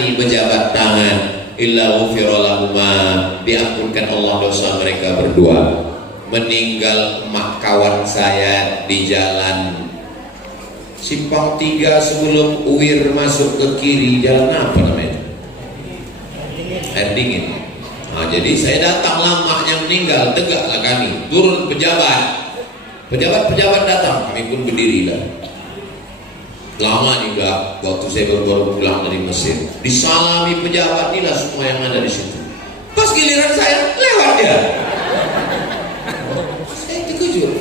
sekali berjabat tangan, illa ghufira lahuma, diampunkan Allah dosa mereka berdua. Meninggal emak kawan saya di jalan Simpang 3 sebelum Uwir masuk ke kiri, jalan apa namanya? Air dingin. Nah, jadi saya datang, lamanya meninggal, tegaklah kami, turun pejabat datang, kami pun berdiri lah. Lama juga waktu saya baru pulang dari Mesir, disalami pejabat inilah semua yang ada di situ. Pas giliran saya lewat dia, saya terkejut.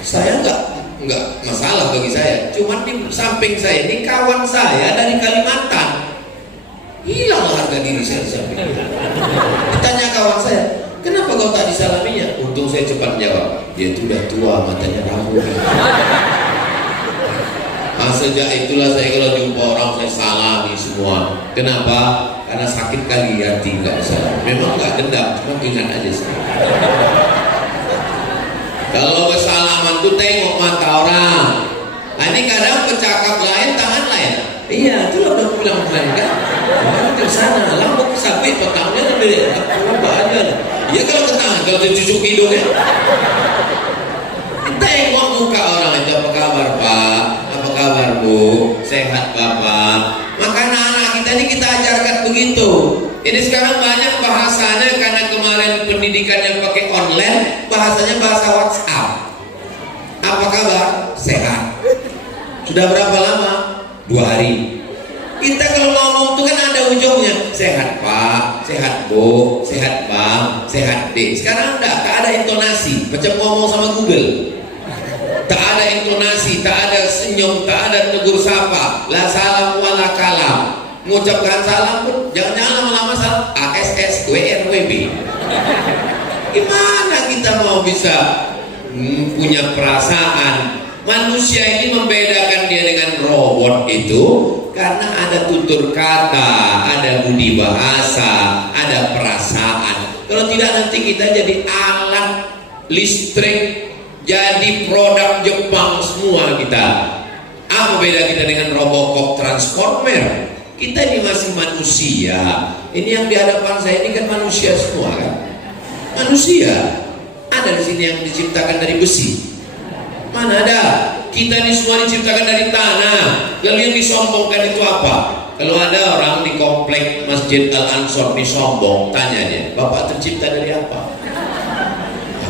Saya enggak masalah bagi saya, cuman di samping saya ini kawan saya dari Kalimantan, hilang harga diri saya di samping. Ditanya kawan saya, kenapa kau tak disalaminya? Untung saya cepat jawab, dia itu udah tua, matanya rapuh. Nah, sejak itulah saya kalau jumpa orang saya salami semua. Kenapa? Karena sakit kali hati nggak salah. Memang nggak dendam, cuma ingat aja sih. Kalau bersalaman tuh tengok mata orang. Nah, ini kadang bercakap lain, tangan lain. Iya, itu udah pulang kan? Orang ke sana, lambung sampai petangnya lebih apa aja. Ya kalau ke tangan, kalau dicucuk hidungnya. Tengok muka orang itu, apa kabar Pak? Apa kabar Bu? Sehat Bapak? Maka anak-anak kita ini kita ajarkan begitu. Ini sekarang banyak bahasanya karena kemarin pendidikan yang pakai online, bahasanya bahasa WhatsApp. Apa kabar? Sehat. Sudah berapa lama? 2 hari. Kita kalau ngomong itu kan ada ujungnya. Sehat Pak, sehat Bu, sehat Bang, sehat D. Sekarang tak ada intonasi, macam ngomong sama Google. Tak ada intonasi, tak ada senyum, tak ada tegur sapa. La salam wala kalam. Mengucapkan salam pun jangan-jangan lama-lama salam ASS WNWB. Gimana kita mau bisa punya perasaan? Manusia ini membedakan dia dengan robot itu karena ada tutur kata, ada budi bahasa, ada perasaan. Kalau tidak nanti kita jadi alat listrik, jadi produk Jepang semua kita. Apa beda kita dengan Robocop Transformer? Kita ini masih manusia. Ini yang di hadapan saya ini kan manusia semua kan? Manusia. Ada di sini yang diciptakan dari besi. Mana ada? Kita ini semua diciptakan dari tanah. Lalu yang disombongkan itu apa? Kalau ada orang di komplek Masjid Al-Ansor disombong, tanya dia, Bapak tercipta dari apa?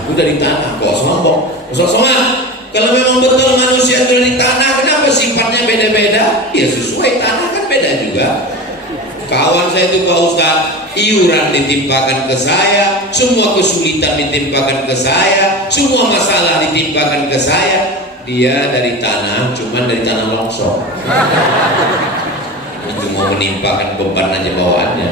Aku dari tanah. Kok sombong? Kosong-kosongan. Kalau memang betul manusia itu dari tanah, kenapa sifatnya beda-beda? Ya sesuai tanah kan beda juga. Kawan saya itu Pak Ustaz, iuran ditimpakan ke saya, semua kesulitan ditimpakan ke saya, semua masalah ditimpakan ke saya. Dia dari tanah, cuman dari tanah longsor. Itu mau menimpakan beban aja bawaannya.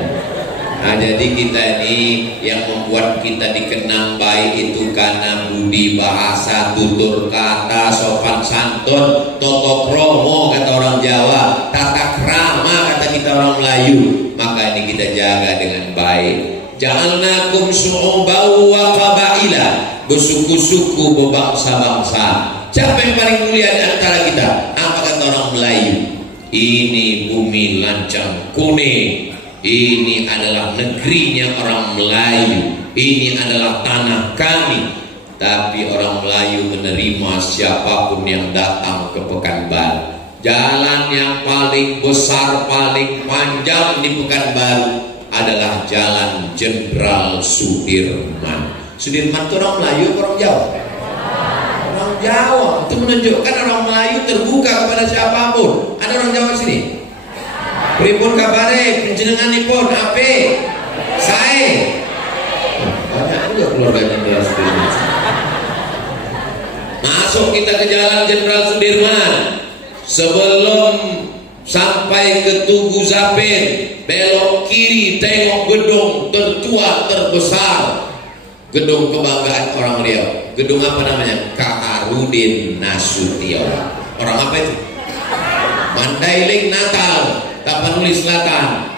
Nah, jadi kita ini yang membuat kita dikenang baik itu karena budi bahasa, tutur kata, sopan santun, toto kromo kata orang Jawa, tata krama kata kita orang Melayu. Maka ini kita jaga dengan baik. Ja'alnakum syu'uban wa qabaila, bersuku-suku, berbangsa-bangsa. Siapa yang paling mulia di antara kita? Apa kata orang Melayu? Ini bumi lancang kuning. Ini adalah negerinya orang Melayu. Ini adalah tanah kami. Tapi orang Melayu menerima siapapun yang datang ke Pekanbaru. Jalan yang paling besar, paling panjang di Pekanbaru adalah Jalan Jenderal Sudirman. Sudirman itu orang Melayu atau orang Jawa? Orang Jawa. Itu menunjukkan orang Melayu terbuka kepada siapapun. Ada orang Jawa sini? Pripun kabare, penjenenganipun ape? Sae. Banyak juga keluarga Jenderal Sudirman. Masuk kita ke Jalan Jenderal Sudirman. Sebelum sampai ke Tugu Zapin, belok kiri tengok gedung tertua terbesar, gedung kebanggaan orang Riau. Gedung apa namanya? Kaharudin Nasution. Orang apa itu? Mandailing Natal, Tapanuli Selatan.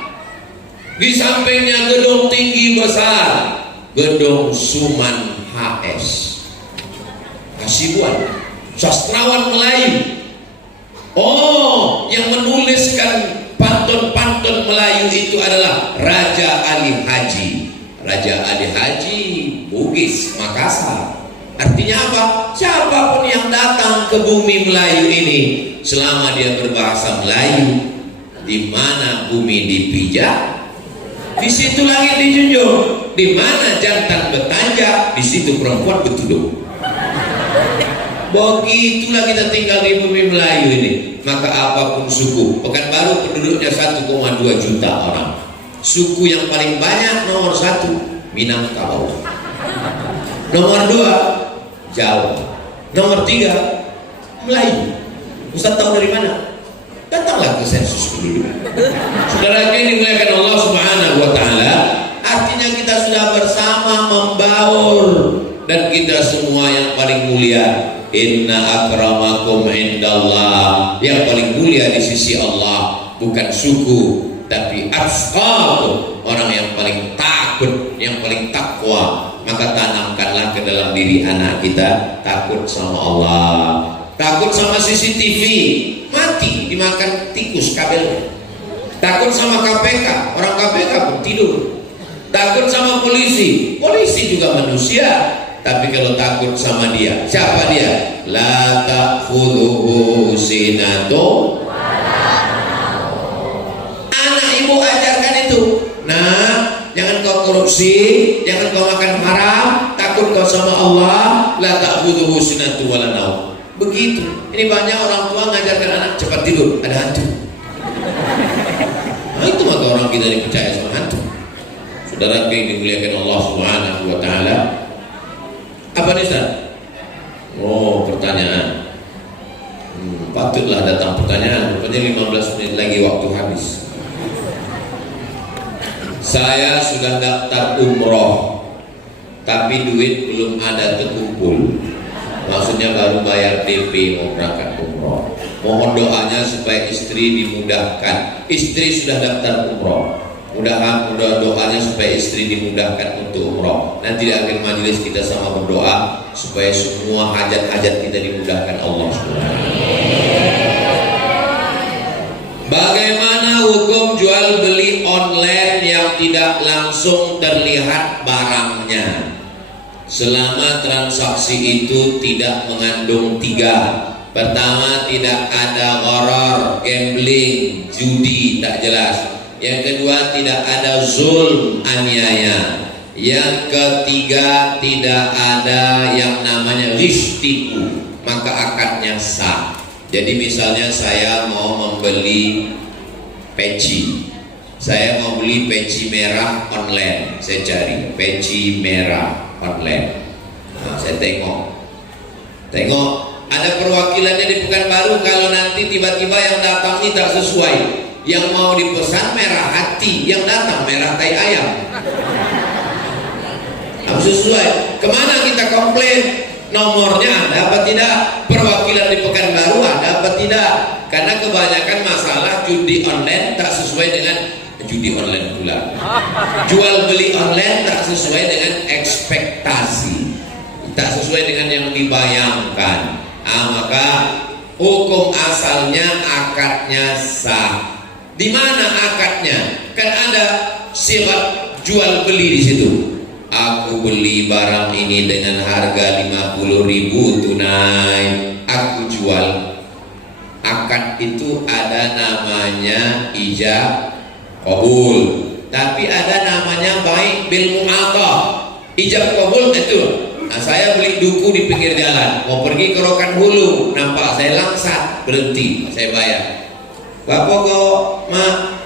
Di sampingnya gedung tinggi besar, gedung Suman HS. Kasibuan, sastrawan Melayu. Oh, yang menuliskan Pantun-pantun Melayu itu adalah Raja Ali Haji. Raja Ali Haji Bugis Makassar. Artinya apa? Siapapun yang datang ke bumi Melayu ini, selama dia berbahasa Melayu, di mana bumi dipijak, di situ langit dijunjung. Di mana jantan bertanja, di situ perempuan bertudung. Begitulah kita tinggal di bumi Melayu ini. Maka apapun suku, Pekanbaru penduduknya 1,2 juta orang. Suku yang paling banyak nomor 1 Minangkabau, nomor 2 Jawa, nomor 3 Melayu. Ustaz tahu dari mana? Datanglah ke sensus penduduk. Saudara yang dimuliakan Allah Subhanahu wa taala, artinya kita sudah bersama membaur, dan kita semua yang paling mulia. Inna akramakum indallah, yang paling mulia di sisi Allah bukan suku, tapi atqakum, orang yang paling takut, yang paling takwa. Maka tanamkanlah ke dalam diri anak kita takut sama Allah, takut sama CCTV, mati dimakan tikus kabelnya. Takut sama KPK, orang KPK pun tidur. Takut sama polisi, polisi juga manusia. Tapi kalau takut sama dia, siapa dia? La ta'khudhuhu sinatun. Anak ibu ajarkan itu. Nah, jangan kau korupsi, jangan kau makan haram, takut kau sama Allah. La ta'khudhuhu sinatun wala naum. Begitu. Ini banyak orang tua ngajarkan anak cepat tidur, ada hantu. Nah, itu maka orang kita dipercaya sama hantu. Saudara yang dimuliakan Allah Subhanahu wa taala. Apa nih Ustaz? Oh, pertanyaan. Patutlah datang pertanyaan. Rupanya 15 menit lagi waktu habis. Saya sudah daftar umroh, tapi duit belum ada terkumpul. Maksudnya baru bayar DP mau berangkat umroh. Mohon doanya supaya istri dimudahkan. Istri sudah daftar umroh. Mudah-mudahan doanya supaya istri dimudahkan untuk umroh. Nanti di akhir majelis kita sama berdoa supaya semua hajat-hajat kita dimudahkan Allah SWT. Bagaimana hukum jual beli online yang tidak langsung terlihat barangnya, selama transaksi itu tidak mengandung 3. Pertama, tidak ada gharar, gambling, judi tak jelas. Yang kedua, tidak ada zulm, aniaya. Yang ketiga, tidak ada yang namanya listiku, maka akadnya sah. Jadi misalnya saya mau membeli peci, saya mau beli peci merah online, saya cari peci merah online. Nah, saya tengok ada perwakilannya di Pekanbaru. Kalau nanti tiba-tiba yang datang ini tak sesuai, yang mau dipesan merah hati, yang datang merah tai ayam. Harus sesuai. Kemana kita komplain? Nomornya ada apa tidak? Perwakilan di Pekanbaru ada apa tidak? Karena kebanyakan masalah judi online tak sesuai dengan judi online pula. Jual beli online tak sesuai dengan ekspektasi, tak sesuai dengan yang dibayangkan. Maka hukum asalnya akadnya sah. Di mana akadnya? Kan ada syarat jual beli di situ. Aku beli barang ini dengan harga 50.000 tunai, aku jual. Akad itu ada namanya ijab qabul, tapi ada namanya baik bil mu'athah. Ijab qabul itu, nah, saya beli duku di pinggir jalan, mau pergi ke Rokan Hulu, nampak saya langsat, berhenti, saya bayar. Bapak kok, mak,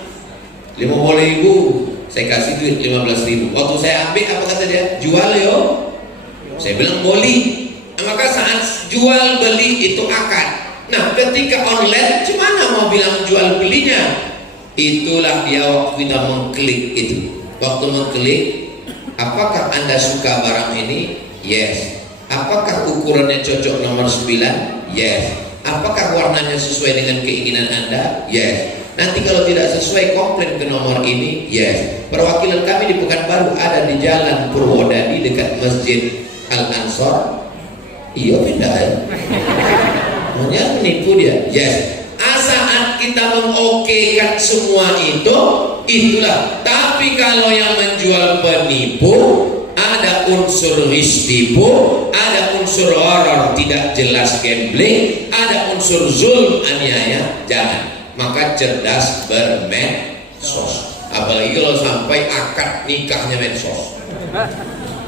50.000, saya kasih duit 15.000. Waktu saya ambil, apa kata dia? Jual yo. Saya bilang boleh. Nah, maka saat jual beli itu akad. Nah, ketika online, gimana mau bilang jual belinya? Itulah dia waktu kita mengklik itu. Waktu mengklik, apakah Anda suka barang ini? Yes. Apakah ukurannya cocok nomor 9? Yes. Apakah warnanya sesuai dengan keinginan Anda? Yes. Nanti kalau tidak sesuai, komplain ke nomor ini. Yes. Perwakilan kami di Pekanbaru ada di Jalan Purwodadi dekat Masjid Al-Ansor. Iya, pindah ya. Maunya menipu dia. Yes. Saat kita mengokekan semua itu, itulah. Tapi kalau yang menjual penipu, ada unsur tipu, ada unsur horor tidak jelas gambling, ada unsur zulm aniaya, jangan. Maka cerdas bermedsos. Apalagi kalau sampai akad nikahnya medsos.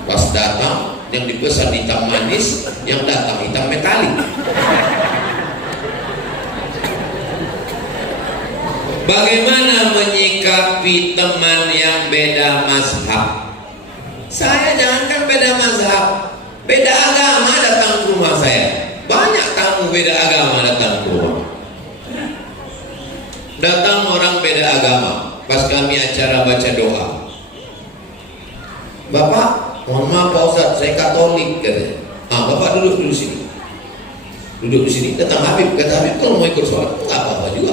Pas datang yang dipesan hitam manis, yang datang hitam metalik. Bagaimana menyikapi teman yang beda mazhab? Saya jangankan beda mazhab, beda agama datang ke rumah saya. Banyak tamu beda agama datang ke rumah. Datang orang beda agama, pas kami acara baca doa. Bapak, mohon maaf Pak Ustadz, saya Katolik katanya. Bapak duduk dulu sini. Duduk di sini, datang Habib, kata Habib kalau mau ikut sholat, nggak apa-apa juga.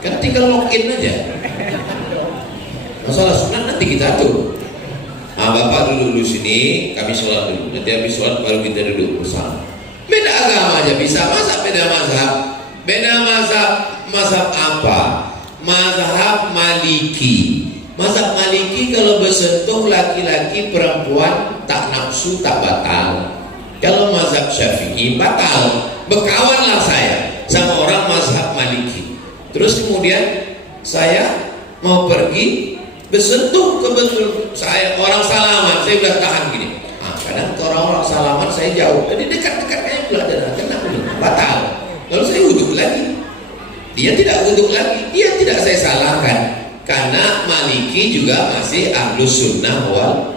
Kan tinggal login aja. Masalah sunat nanti kita atur. Bapak duduk dulu sini, kami sholat dulu. Nanti habis sholat baru kita duduk bersama. Beda agama aja bisa, masa beda mazhab? Beda mazhab, mazhab apa? Mazhab Maliki. Mazhab Maliki kalau bersentuh laki-laki perempuan tak nafsu tak batal. Kalau mazhab Syafi'i batal. Berkawanlah saya sama orang mazhab Maliki. Terus kemudian saya mau pergi bersentuh kebetulan saya orang salaman, saya udah tahan gini. Kadang orang-orang salaman saya jauh, jadi dekat-dekat kayak belajar, kenapa batal? Lalu saya wudhu lagi. Dia tidak wudhu lagi, dia tidak saya salahkan. Karena Maliki juga masih ahlus sunnah wal.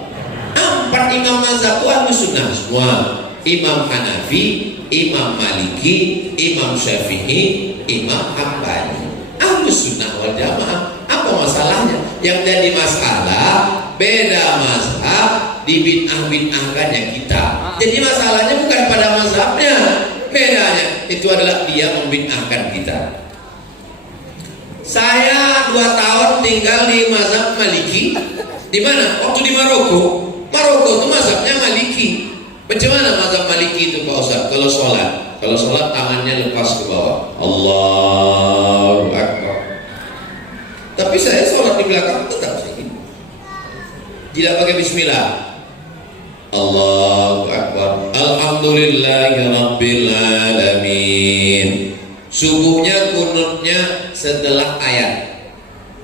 4 imam mazhab itu ahlus sunnah semua. Imam Hanafi, Imam Maliki, Imam Syafi'i, Imam Hambali. Ahlus sunnah wal jamaah. Apa masalahnya? Yang jadi masalah beda mazhab dibid'ah-bid'ahkannya kita. Jadi masalahnya bukan pada mazhabnya, bedanya itu adalah dia membid'ahkan kita. Saya 2 tahun tinggal di mazhab Maliki. Di mana? Waktu di Maroko. Maroko itu mazhabnya Maliki. Bagaimana mazhab Maliki itu Pak Ustaz? Kalau sholat tangannya lepas ke bawah. Allahu Akbar. Tapi saya sholat di belakang tetap begini. Tidak pakai bismillah. Allahu Akbar. Alhamdulillahirabbil alamin. Subuhnya kunutnya setelah ayat.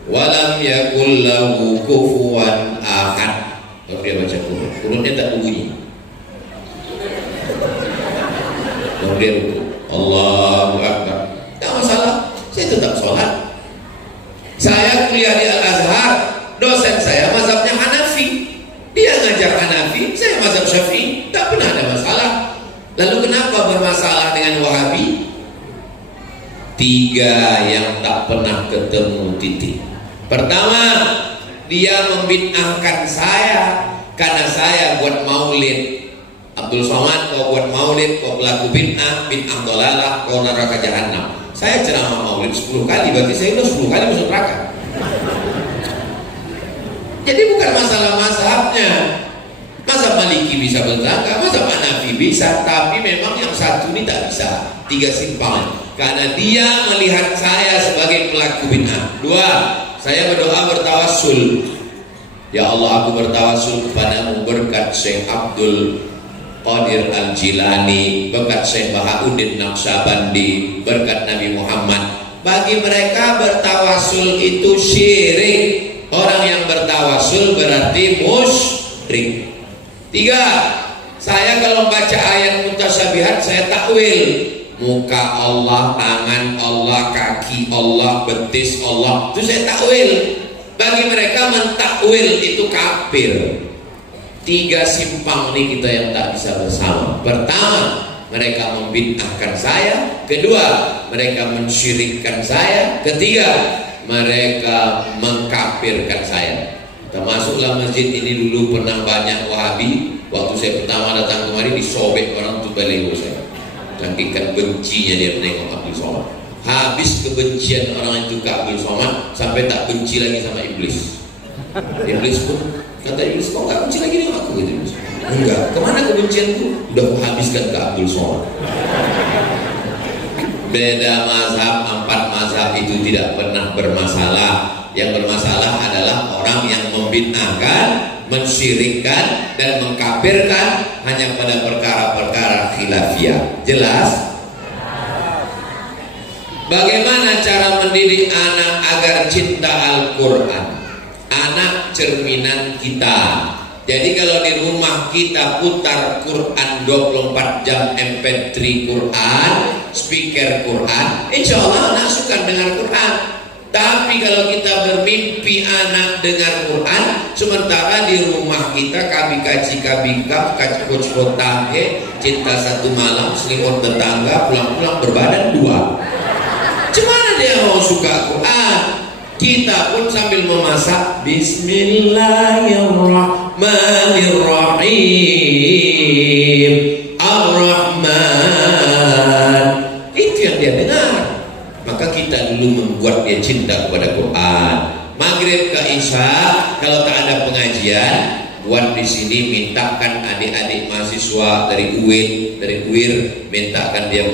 Walam yakul lahu kufuwan ahad. Kalau dia baca kunutnya tak bunyi. Kalau dia rukuk, Allahu Akbar. Tak masalah. Saya tetap sholat. Saya kuliah di Al-Azhar, dosen saya mazhabnya Hanafi. Dia ngajar Hanafi, saya mazhab Syafi'i. Tak pernah ada masalah. Lalu kenapa bermasalah dengan Wahabi? 3 yang tak pernah ketemu titik. Pertama, dia membid'ahkan saya karena saya buat maulid. Abdul Somad kau buat maulid, kau pelaku bid'ah dolalah, kau neraka jahanam. Saya ceramah maulid 10 kali, berarti saya udah 10 kali masuk neraka. Jadi bukan masalah mazhabnya. Mazhab Maliki bisa bertangga, mazhab Hanafi bisa, tapi memang yang satu ini tak bisa. 3 simpangan. Karena dia melihat saya sebagai pelaku bid'ah. 2, saya berdoa bertawassul. Ya Allah, aku bertawassul kepadamu berkat Syekh Abdul Qadir Al-Jilani, berkat Syekh Bahauddin Naqsyabandi, berkat Nabi Muhammad. Bagi mereka bertawassul itu syirik. Orang yang bertawassul berarti musyrik. 3, saya kalau baca ayat mutasyabihat saya takwil. Muka Allah, tangan Allah, kaki Allah, betis Allah, itu saya takwil. Bagi mereka mentakwil itu kafir. 3 simpang ini kita yang tak bisa bersama. Pertama, mereka membid'ahkan saya. Kedua, mereka mensyirikkan saya. Ketiga, mereka mengkafirkan saya. Termasuklah masjid ini dulu pernah banyak Wahabi. Waktu saya pertama datang kemari disobek orang untuk baleho saya. Saking bencinya dia menengok Abdul Somad. Habis kebencian orang itu ke Abdul Somad sampai tak benci lagi sama iblis. Iblis pun kata iblis, kok gak benci lagi dengan aku gitu? Enggak, kemana kebencianku? Udah aku habiskan ke Abdul Somad. Beda mazhab, 4 mazhab itu tidak pernah bermasalah. Yang bermasalah adalah orang yang membid'ahkan, mensyirikkan dan mengkafirkan hanya pada perkara-perkara khilafiyah. Jelas? Bagaimana cara mendidik anak agar cinta Al-Quran? Anak cerminan kita. Jadi kalau di rumah kita putar Quran 24 jam, MP3 Quran, speaker Quran, insya Allah anak suka dengar Quran. Tapi kalau kita bermimpi anak dengar Quran, sementara di rumah kita kabi kaci kaci coach kotange, cinta satu malam, selimut tetangga, pulang-pulang berbadan 2. Gimana dia mau suka Quran? Kita pun sambil memasak Bismillahirrahmanirrahim Ar-Rahman, itu yang dia dengar. Maka kita dulu membuat dia cinta kepada Quran. Maghrib ke Isya kalau tak ada pengajian, buat di sini mintakan adik-adik mahasiswa dari UIR mintakan dia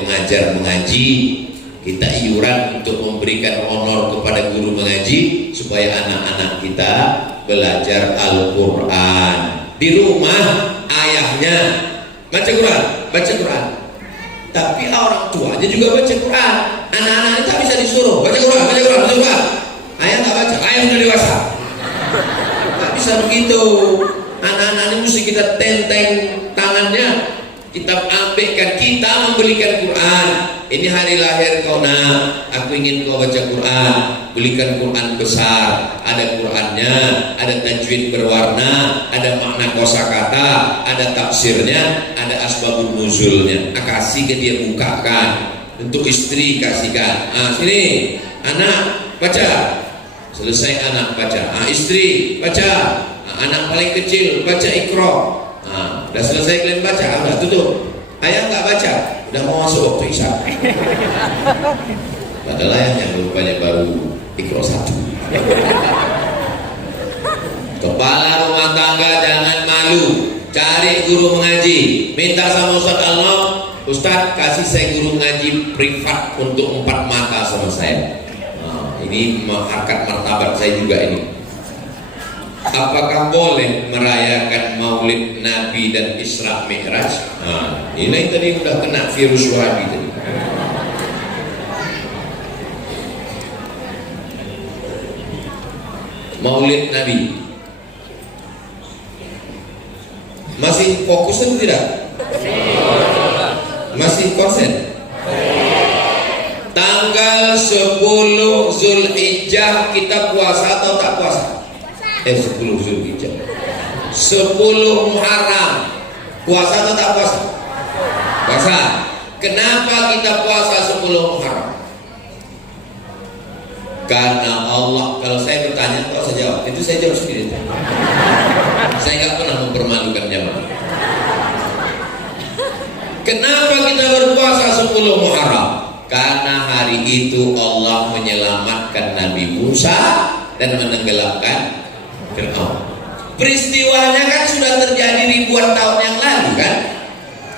mengaji. Kita iuran untuk memberikan honor kepada guru mengaji supaya anak-anak kita belajar Al-Quran. Di rumah ayahnya baca Quran. Tapi orang tuanya juga baca Quran. Anak-anak itu tak bisa disuruh baca Quran. Ayah tak baca, ayah sudah dewasa. Tak bisa begitu. Anak-anak ini mesti kita tenteng tangannya, kita ambilkan, kita membelikan Quran. Ini hari lahir kau nak, aku ingin kau baca Quran. Belikan Quran besar, ada Qurannya, ada tajwid berwarna, ada makna kosakata, ada tafsirnya, ada asbabun nuzulnya. Kasih ke dia, bukakan. Untuk istri kasihkan. Sini anak baca. Selesai anak baca. Istri baca. Anak paling kecil baca Iqra. Udah selesai kalian baca, udah tutup. Ayah nggak baca, udah mau masuk waktu Isya. Padahal ayahnya rupanya baru Iqra 1. Kepala rumah tangga jangan malu, cari guru mengaji, minta sama Ustaz Allah, Ustaz kasih saya guru ngaji privat untuk 4 mata sama saya. Ini harkat martabat saya juga ini. Apakah boleh merayakan Maulid Nabi dan Isra Mi'raj? Ini tadi udah kena virus Wahabi tadi. Maulid Nabi masih fokus atau tidak? Masih konsen? Tanggal 10 Zulhijjah kita puasa atau tak puasa? 10 Zulhijjah, 10 Muharram puasa atau tak puasa? Puasa. Kenapa kita puasa 10 Muharram? Karena Allah, kalau saya bertanya kok saya jawab, itu saya jawab sendiri. Saya nggak pernah mempermalukan jamaah. Kenapa kita berpuasa 10 Muharram? Karena hari itu Allah menyelamatkan Nabi Musa dan menenggelamkan Fir'aun. Peristiwanya kan sudah terjadi ribuan tahun yang lalu kan.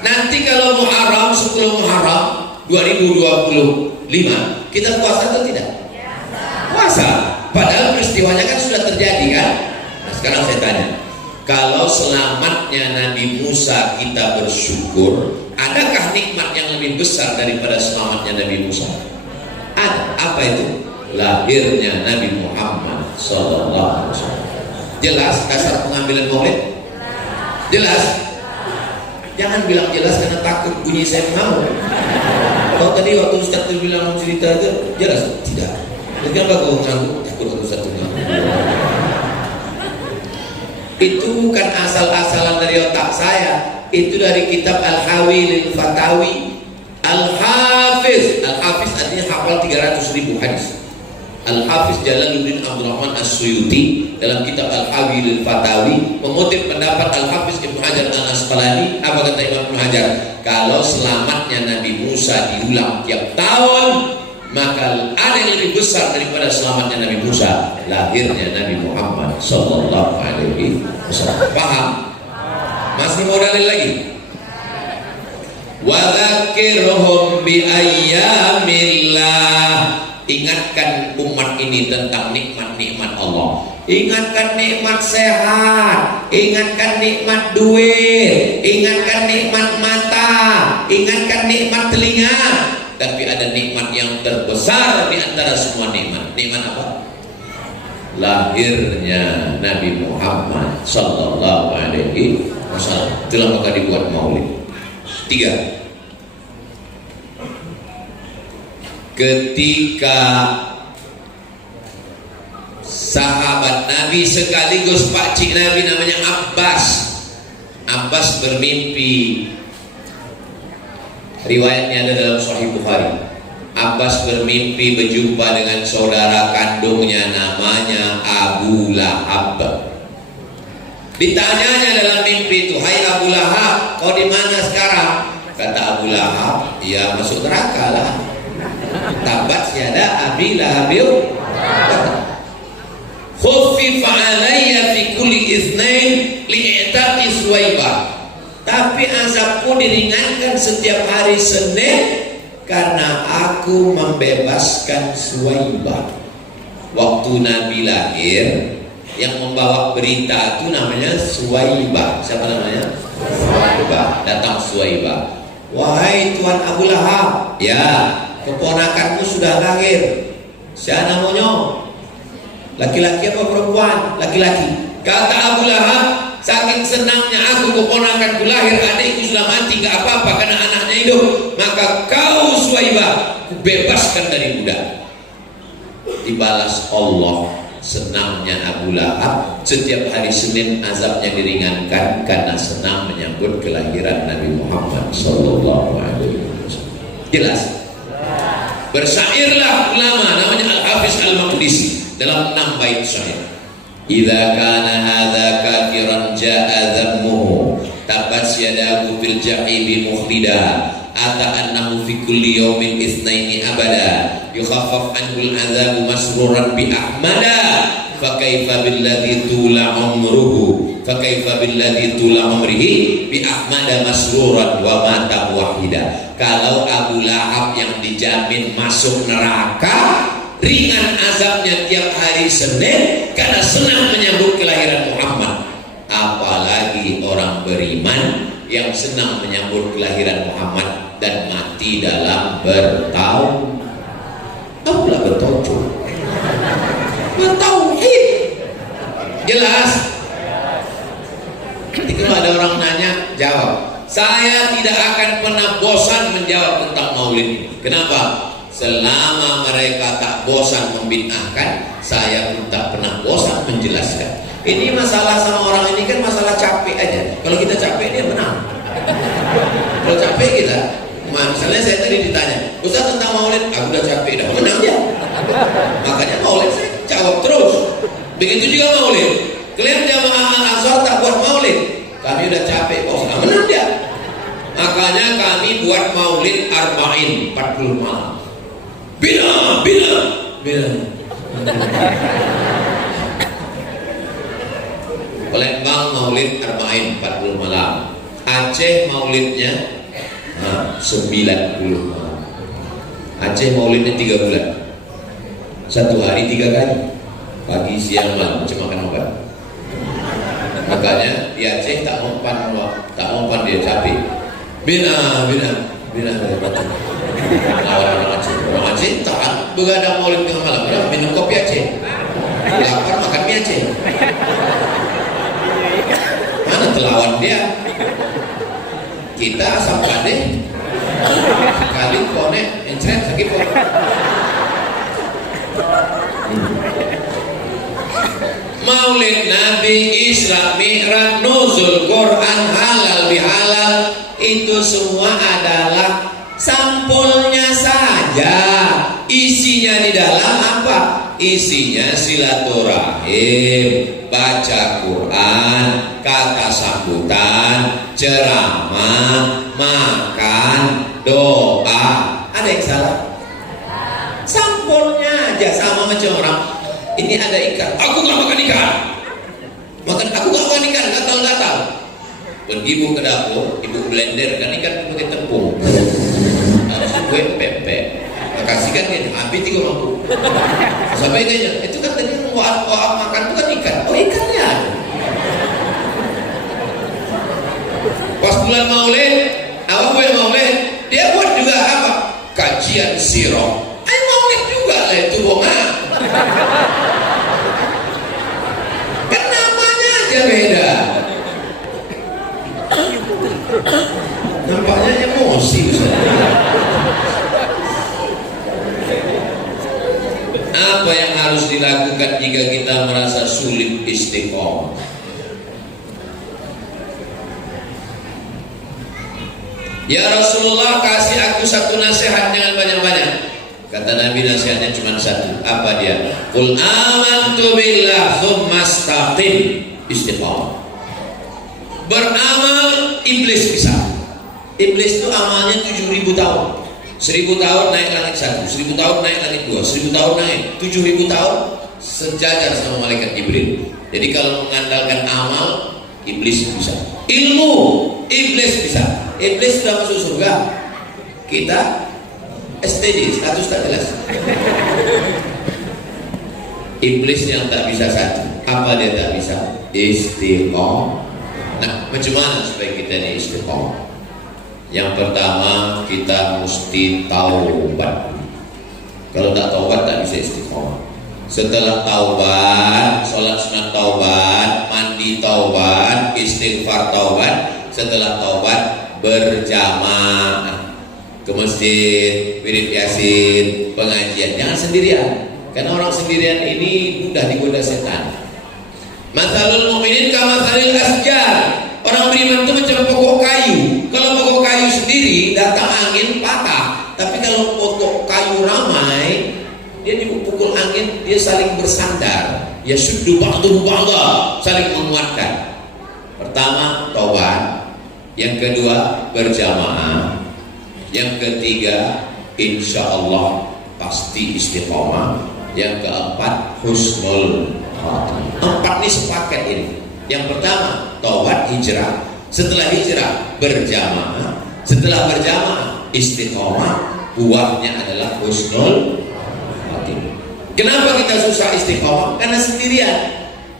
Nanti kalau Muharram 10 Muharram 2025 kita puasa atau tidak? Puasa. Padahal peristiwanya kan sudah terjadi kan. Nah sekarang saya tanya, kalau selamatnya Nabi Musa kita bersyukur, adakah nikmat yang lebih besar daripada selamatnya Nabi Musa? Ada. Apa itu? Lahirnya Nabi Muhammad SAW. Jelas dasar pengambilan maulid? Jelas? Jangan bilang jelas karena takut bunyi saya mau. Kalau tadi waktu Ustaz itu bilang cerita itu jelas? Tidak. Kenapa kau ngantuk? Takut Ustaz itu ngantuk. Itu bukan asal-asalan dari otak saya. Itu dari kitab Al-Hawi lil Fatawi. Al-Hafiz artinya hafal 300.000 hadis. Al-Hafiz Jalaluddin Abdurrahman As-Suyuti dalam kitab Al-Hawi lil Fatawi mengutip pendapat Al-Hafiz Ibnu Hajar Al-Asqalani. Apa kata Imam Ibnu Hajar? Kalau selamatnya Nabi Musa diulang tiap tahun, maka ada yang lebih besar daripada selamatnya Nabi Musa, lahirnya Nabi Muhammad sallallahu alaihi wasallam. Paham? Masih mau dalil lagi? wa dzakirhum bi ayyamillah. Ingatkan umat ini tentang nikmat-nikmat Allah. Ingatkan nikmat sehat, ingatkan nikmat duit, ingatkan nikmat mata, ingatkan nikmat telinga. Tapi ada nikmat yang terbesar di antara semua nikmat. Nikmat apa? Lahirnya Nabi Muhammad sallallahu alaihi wasallam. Itulah maka dibuat maulid. 3. Ketika sahabat Nabi sekaligus pakcik Nabi namanya Abbas bermimpi. Riwayatnya ada dalam Sahih Bukhari. Abbas bermimpi berjumpa dengan saudara kandungnya namanya Abu Lahab. Ditanyanya dalam mimpi itu, "Hai Abu Lahab, kau di mana sekarang?" Kata Abu Lahab, "Ya masuk neraka lah. Tabat yada Abi Lahab." Khuffifa alayya fi kulli itsnain li'taqi Suwaibah. Tapi azabku diringankan setiap hari Senin karena aku membebaskan Suwaibah. Waktu Nabi lahir, yang membawa berita itu namanya Suwaibah. Siapa namanya? Suwaibah. Datang Suwaibah. "Wahai Tuan Abu Lahab, ya, keponakanmu sudah lahir. Siapa namanya? Laki-laki apa perempuan?" "Laki-laki." Kata Abu Lahab, "Saking senangnya aku keponakanku lahir, adikku sudah mati, gak apa-apa karena anaknya hidup. Maka kau Suwaibah, bebaskan dari budak." Dibalas Allah, senangnya Abu Lahab setiap hari Senin azabnya diringankan karena senang menyambut kelahiran Nabi Muhammad sallallahu alaihi wasallam. Jelas? Bersairlah ulama namanya Al-Hafiz Al-Maqdisi dalam 6 bait syair. "Idza kana hadza kafiran ja'a dhammuhu tabat yadahu fil jahimi mukhlida ata annahu fi kulli yawmin itsnaini abada yukhaffaf anhu al-'adzabu masruran bi ahmada fa kaifa billadzi tula umruhu fa kaifa billadzi tula umrihi bi ahmada masruran wa mata wahida." Kalau Abu Lahab yang dijamin masuk neraka, ringan azabnya tiap hari Senin karena senang menyambut kelahiran Muhammad, apalagi orang beriman yang senang menyambut kelahiran Muhammad dan mati dalam bertauhid. Taulah bertauhid. Jelas? Jadi kalau ada orang nanya, jawab. Saya tidak akan pernah bosan menjawab tentang maulid ini. Kenapa? Selama mereka tak bosan membid'ahkan, saya pun tak pernah bosan menjelaskan. Ini masalah sama orang ini kan masalah capek aja. Kalau kita capek dia menang. Kalau capek kita, misalnya saya tadi ditanya, "Ustaz tentang maulid," aku udah capek dah, menang dia. Makanya maulid saya jawab terus. Begitu juga maulid. Kalian jamaah Al-Ansar tak buat maulid, kami udah capek bos, menang dia. Makanya kami buat maulid arba'in 40 malam. Bina. Palembang maulid arba'in 40 malam. Aceh maulidnya 90 malam. Aceh maulidnya 3 bulan. 1 hari 3 kali. Pagi, siang, malam, cuma makan obat. Makanya di Aceh tak mempan dia capek. Bina orang Aceh tak begadang maulid tengah malam, minum kopi Aceh, lapar makan mie Aceh. Mana telawan dia? Kita asam pade kali kone encret sakit kok. Maulid Nabi, Isra Mi'raj, nuzul Quran, halal bihalal, itu semua adalah sampulnya saja. Isinya di dalam apa? Isinya silaturahim, baca Quran, kata sambutan, ceramah, makan, doa. Ada yang salah? Sampulnya aja sama macam orang. Ini ada ikan, aku gak makan ikan. Aku gak makan ikan, gatal-gatal. Pergi ibu ke dapur, ibu blender kan ikan pakai tepung. Harus gue pepek. Kasihkan dia, habis 3 mangkuk. Sampai kayaknya, itu kan tadi oak makan itu kan ikan. Oh ikannya. Pas bulan Maulid, apa bulan Maulid? Dia buat juga apa? Kajian sirah. Maulid juga lah itu bohong. Kan namanya aja beda. Nampaknya emosi Ustaz. Apa yang harus dilakukan jika kita merasa sulit istiqomah? Ya Rasulullah, kasih aku satu nasihat, jangan banyak-banyak. Kata Nabi, nasihatnya cuma satu. Apa dia? Qul amantu billah tsumma istaqim. Istiqomah. Beramal, iblis bisa. Iblis itu amalnya 7.000 tahun. 1.000 tahun naik langit 1, 1.000 tahun naik langit 2, 1.000 tahun naik 7.000 tahun sejajar sama malaikat Jibril. Jadi kalau mengandalkan amal, iblis bisa. Ilmu, iblis bisa. Iblis sudah masuk surga, kita STD, status tak jelas. Iblis yang tak bisa satu. Apa dia tak bisa? Istiqomah. Nah, macam mana supaya kita ini istiqomah? Yang pertama, kita mesti taubat. Kalau tak taubat tak bisa istiqomah. Setelah taubat, sholat sunat taubat, mandi taubat, istighfar taubat. Setelah taubat, berjamaah ke masjid, wirid yasin, pengajian. Jangan sendirian, karena orang sendirian ini mudah digoda setan. Mathalul mu'minin kamathalil asjar. Orang beriman itu macam pokok kayu. Kalau pokok kayu sendiri datang angin patah, tapi kalau pokok kayu ramai, dia dipukul angin, dia saling bersandar. Ya suddu ba'duhu ba'dha, saling menguatkan. Pertama, taubat. Yang kedua, berjamaah. Yang ketiga, insya Allah pasti istiqomah. Yang keempat, husnul khatimah. 4 ini sepaket ini. Yang pertama, taubat, hijrah. Setelah hijrah, berjamaah. Setelah berjamaah, istiqomah. Buahnya adalah husnul khatimah. Kenapa kita susah istiqomah? Karena sendirian.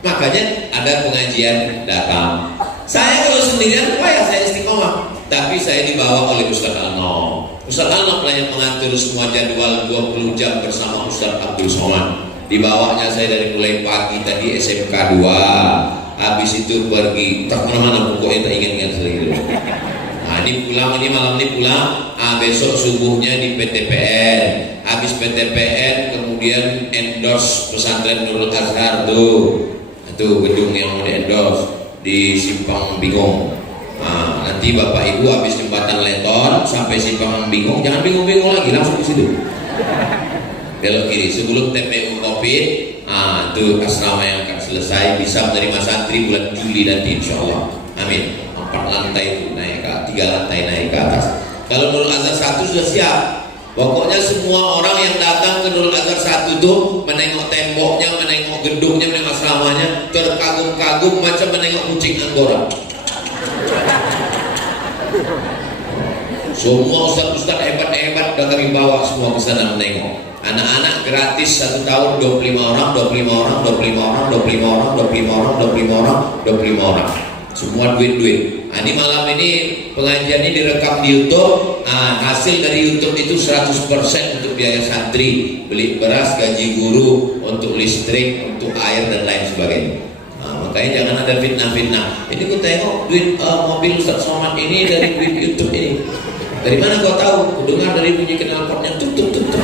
Makanya ada pengajian datang. Saya kalau sendirian, ya saya istiqomah. Tapi saya dibawa oleh Ustaz Alno. Ustaz Alno yang mengatur semua jadwal 20 jam bersama Ustaz Abdul Somad. Dibawanya saya dari mulai pagi tadi SMK 2. Habis itu pergi tak kemana-mana, pokoknya tak ingat-ingat lagi. Nah ini pulang, ini malam ini pulang. Besok subuhnya di PTPN. Habis PTPN kemudian endorse pesantren Nurul Azhar tuh. Itu gedung yang mau di endorse di Simpang Bingung. Nah, nanti Bapak Ibu habis jembatan Leton sampai Simpang Bingung, jangan bingung-bingung lagi, langsung ke situ. Belok kiri sebelum TPU Covid. Ah, itu asrama yang akan selesai, bisa menerima santri bulan Juli nanti insya Allah. Amin. 4 lantai itu naik ke 3 lantai naik ke atas. Kalau Nurul Azhar 1 sudah siap. Pokoknya semua orang yang datang ke Nurul Azhar 1 itu menengok temboknya, menengok gedungnya, menengok asramanya, terkagum-kagum macam menengok kucing Anggora. Semua ustaz-ustaz hebat-hebat udah kami bawa semua ke sana menengok. Anak-anak gratis 1 tahun 25 orang, 25 orang, 25 orang, 25 orang, 25 orang, 25 orang, 25 orang. Semua duit-duit. Nah, ini malam ini pengajian ini direkam di YouTube. Nah, hasil dari YouTube itu 100% untuk biaya santri, beli beras, gaji guru, untuk listrik, untuk air dan lain sebagainya. Nah, makanya jangan ada fitnah-fitnah. Ini ku tengok duit mobil Ustaz Somad ini dari duit YouTube ini. Dari mana kau tahu? Ku dengar dari bunyi knalpotnya tuk tuk tuk tuk.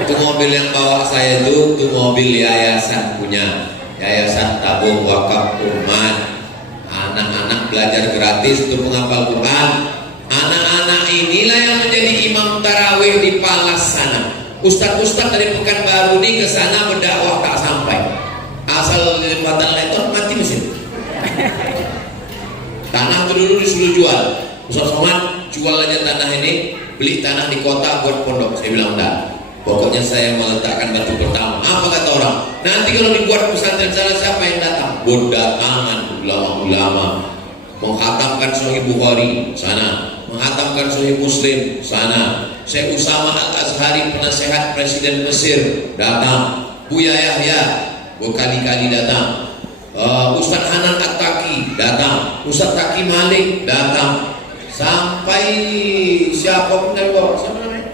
Itu mobil yang bawa saya itu mobil yayasan punya. Yayasan Tabung Wakaf Umat. Anak-anak belajar gratis untuk menghafal Quran. Anak-anak inilah yang menjadi imam tarawih di Palas sana. Ustaz-ustaz dari Pekanbaru ini ke sana berdakwah tak sampai. Asal di jembatan Leton mati mesin. Tanah itu dulu disuruh jual. Ustaz Somad jual aja tanah ini, beli tanah di kota buat pondok. Saya bilang enggak. Pokoknya saya meletakkan batu pertama. Apa kata orang? Nanti kalau dibuat pesantren sana siapa yang datang? Berdatangan ulama-ulama menghatamkan Sahih Bukhari sana, menghatamkan Sahih Muslim sana. Syekh Usama Al-Azhari, penasehat Presiden Mesir, datang. Buya Yahya berkali-kali datang. Ustadz Hanan At-Taki datang. Ustadz Taki Malik datang. Sampai siapa pun dari bawah, siapa namanya?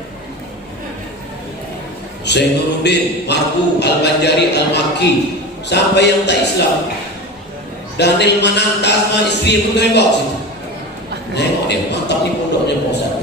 Syekh Nuruddin Marfu Al-Banjari Al-Makki, sampai yang tak Islam. Daniel Mananta sama istri pun dari bawah situ. Nengok dia, mantap nih pondoknya Ustaz.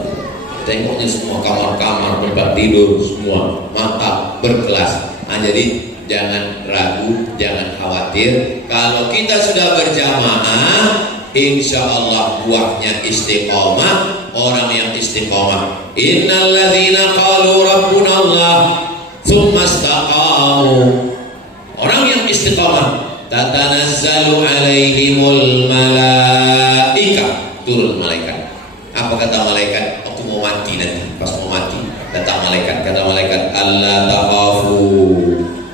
Tengoknya semua kamar-kamar, tempat tidur semua mantap, berkelas. Jadi jangan ragu, jangan khawatir. Kalau kita sudah berjamaah, insya Allah buahnya istiqomah. Orang yang istiqomah, innal ladzina qalu rabbuna Allah tsumma istaqamu. Orang yang istiqomah, tatanazzalu alaihimul malaika, turun malaikat. Apa kata malaikat? Waktu mau mati nanti, pas mau mati datang malaikat. Kata malaikat, alla takhafu,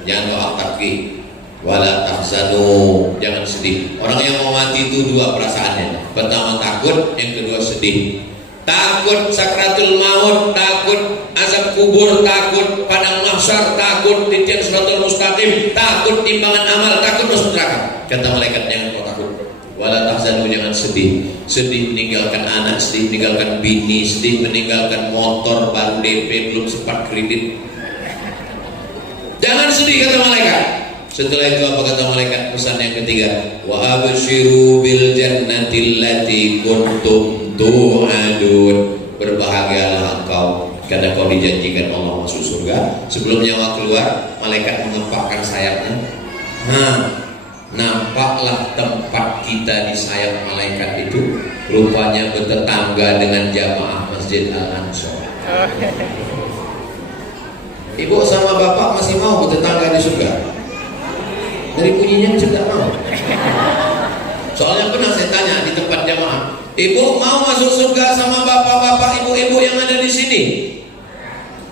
jangan doa takbir, wala tahzanu, jangan sedih. Orang yang mau mati itu dua perasaannya. Pertama takut, yang kedua sedih. Takut sakratul maut, takut azab kubur, takut padang mahsyar, takut titian siratal mustaqim, takut timbangan amal, takut masuk neraka. Kata malaikat, jangan kau takut. Wala tahzanu, jangan sedih. Sedih meninggalkan anak, sedih meninggalkan bini, sedih meninggalkan motor baru DP belum sempat kredit. Jangan sedih, kata malaikat. Setelah itu apa kata malaikat? Pesan yang ketiga, wa abshiru bil jannati allati kuntum tu'adun. Berbahagialah engkau karena kau dijanjikan Allah masuk surga. Sebelum nyawa keluar, malaikat mengepakkan sayapnya. Nampaklah tempat kita di sayap malaikat itu rupanya bertetangga dengan jamaah Masjid Al-Ansor. Ibu sama bapak masih mau bertetangga di surga? Dari bunyinya macam tak mau. Soalnya pernah saya tanya di tempat jamaah, ibu mau masuk surga sama bapak-bapak ibu-ibu yang ada di sini?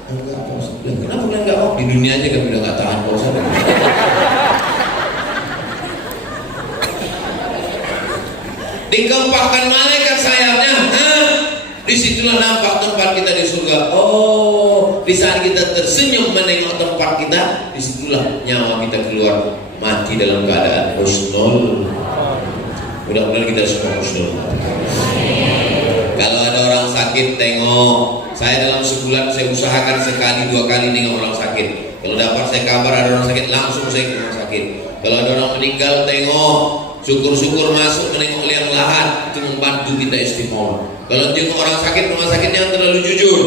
Enggak, kenapa kalian enggak mau? Di dunia aja kami udah enggak tahan bosan. Dikempahkan malaikat sayapnya, disitulah nampak tempat kita di surga. Oh, di saat kita tersenyum menengok tempat kita, disitulah nyawa kita keluar. Mati dalam keadaan husnul. Mudah-mudahan kita semua husnul. Kalau ada orang sakit, tengok. Saya dalam sebulan saya usahakan sekali dua kali nengok orang sakit. Kalau dapat saya kabar ada orang sakit, langsung saya ke rumah sakit. Kalau ada orang meninggal, tengok. Syukur-syukur masuk menengok liang lahat, itu membantu kita istiqomah. Kalau tengok orang sakit, rumah sakit jangan terlalu jujur.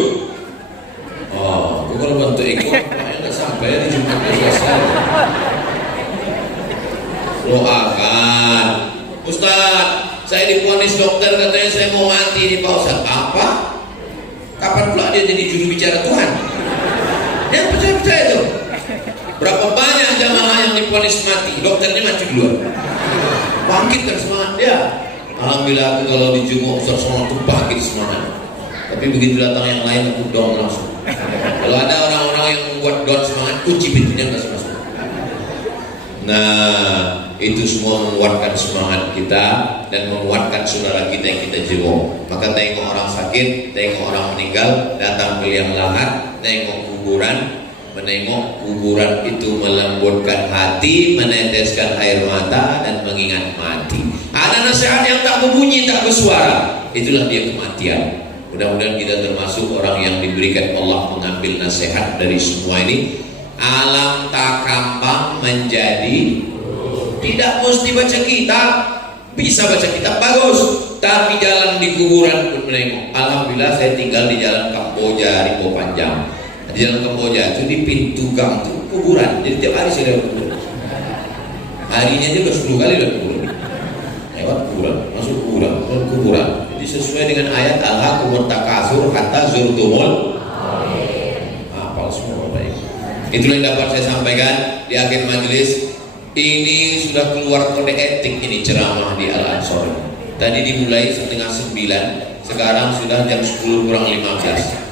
Oh, kalau bantu ikut, makanya nggak sampai di Jumat selesai. Doakan, Ustaz, saya divonis dokter katanya saya mau mati nih Pak Ustaz. Apa? Kapan pula dia jadi juru bicara Tuhan? Dia percaya itu. Berapa banyak jamaah yang divonis mati, dokternya mati duluan. Bangkitkan semangat dia. Alhamdulillah aku kalau dijunguk Ustaz Somad itu bangkit semangat. Tapi begitu datang yang lain aku down langsung. Kalau ada orang-orang yang membuat down semangat, kunci pintunya nggak masuk. Nah, itu semua menguatkan semangat kita dan menguatkan saudara kita yang kita jenguk. Maka tengok orang sakit, tengok orang meninggal, datang ke liang lahat, tengok kuburan. Menengok kuburan itu melembutkan hati, meneteskan air mata dan mengingat mati. Ada nasihat yang tak berbunyi, tak bersuara. Itulah dia kematian. Mudah-mudahan kita termasuk orang yang diberikan Allah mengambil nasihat dari semua ini. Alam tak gampang menjadi, tidak mesti baca kitab, bisa baca kitab bagus, tapi jalan di kuburan pun menengok. Alhamdulillah saya tinggal di jalan Kamboja, Ripo Panjang. Di jalan Kamboja itu di pintu gang itu kuburan, jadi tiap hari saya lewat kuburan. Harinya juga 10 kali lewat kuburan, lewat kuburan, masuk kuburan, lewat kuburan. Jadi sesuai dengan ayat Al-Hakumut Takasur hatta zurtumul. Hafal semua baik. Itulah yang dapat saya sampaikan di akhir majelis. Ini sudah keluar kode etik ini ceramah di Al-Ansor. Tadi dimulai 8:30, sekarang sudah jam 10 kurang 15.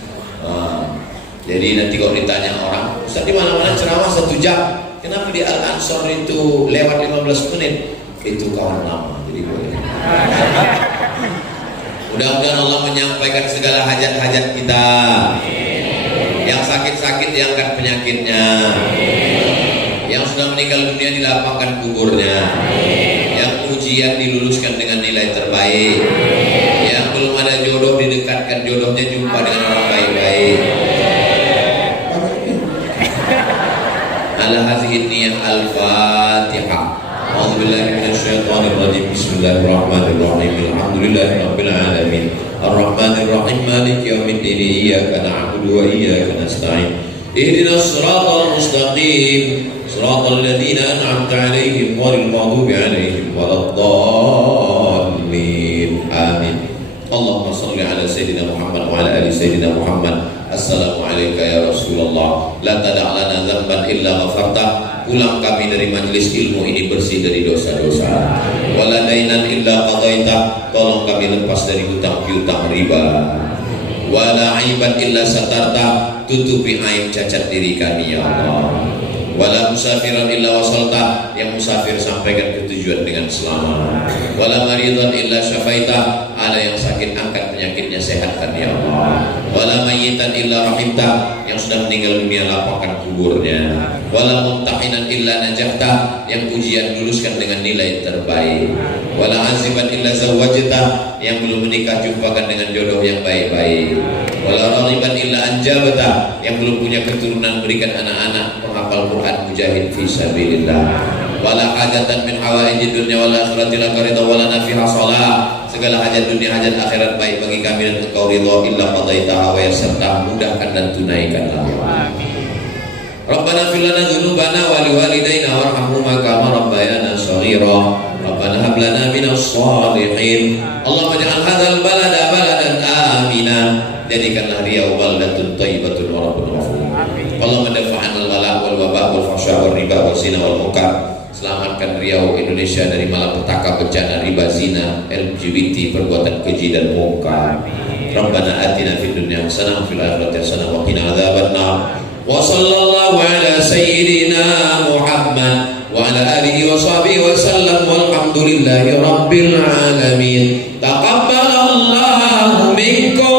Jadi nanti kalau ditanya orang, Ustaz di mana-mana ceramah 1 jam, kenapa di Al Ansor itu lewat 15 menit? Itu kawan lama, jadi boleh. Mudah-mudahan Allah menyampaikan segala hajat-hajat kita. Yang sakit-sakit diangkat penyakitnya. Yang sudah meninggal dunia dilapangkan kuburnya. Yang ujian diluluskan dengan nilai terbaik. Yang belum ada jodoh didekatkan jodohnya, jumpa dengan orang baik-baik. Ala hadhihi niyah al-Fatihah. A'udzubillahi minasyaitonir rajim. Bismillahirrahmanirrahim. Alhamdulillahirabbil alamin. Arrahmanirrahim. Maliki yaumiddin. Iyyaka na'budu wa iyyaka nasta'in. Ihdinas siratal mustaqim. Siratal ladzina an'amta 'alaihim ghairil maghdubi 'alaihim waladdallin. Amin. Allahumma shalli ala sayyidina Muhammad wa ala ali sayyidina Muhammad. Assalamualaikum ya Rasulullah. La tada' lana dzamban illa ghafarta. Pulang kami dari majelis ilmu ini bersih dari dosa-dosa. Wala dainan illa qadaita. Tolong kami lepas dari hutang piutang riba. Wala aiban illa satarta. Tutupi aib cacat diri kami ya Allah. Wala musafiran illa wasalta. Yang musafir sampaikan ke tujuan dengan selamat. Wala maridan illa syafaita. Ada yang sakit angkat penyakitnya, sehatkan ya Allah. Wala mayyitan illa rahimta. Yang sudah meninggal dunia lapangkan kuburnya. Wala mumtahinan illa najahta. Yang ujian luluskan dengan nilai terbaik. Wala aziban illa zawajta. Yang belum menikah jumpakan dengan jodoh yang baik-baik. Wala raghiban illa anjabta. Yang belum punya keturunan berikan anak-anak penghafal Quran mujahid fi sabilillah. Wala hajatan min hawaijid dunya wal akhirati la qarida wala nafiha shalah. Segala hajat dunia hajat akhirat baik bagi kami dan engkau ridha illa qadaitaha wa yassarta. Mudahkan dan tunaikanlah. Rabbana fil lana dzunubana wa liwalidayna warhamhuma kama rabbayana shaghira. Rabbana hab lana minas shalihin. Allahumma ij'al hadzal balada baladan amina. Jadikanlah Riau baldatun thayyibatun wa rabbun ghafur. Allahumma dafa'an al-wala wal waba wal fahsya wal riba wal zina wal munkar. Selamatkan Riau Indonesia dari malapetaka, bencana, riba, zina, LGBT, perbuatan keji dan munkar. Rabbana atina fid dunya hasanah wa fil akhirati hasanah wa qina adzabannar. Wa sallallahu ala sayyidina Muhammad wa ala alihi wa sahbihi wa sallam walhamdulillahi rabbil alamin. Taqabbalallahu minkum.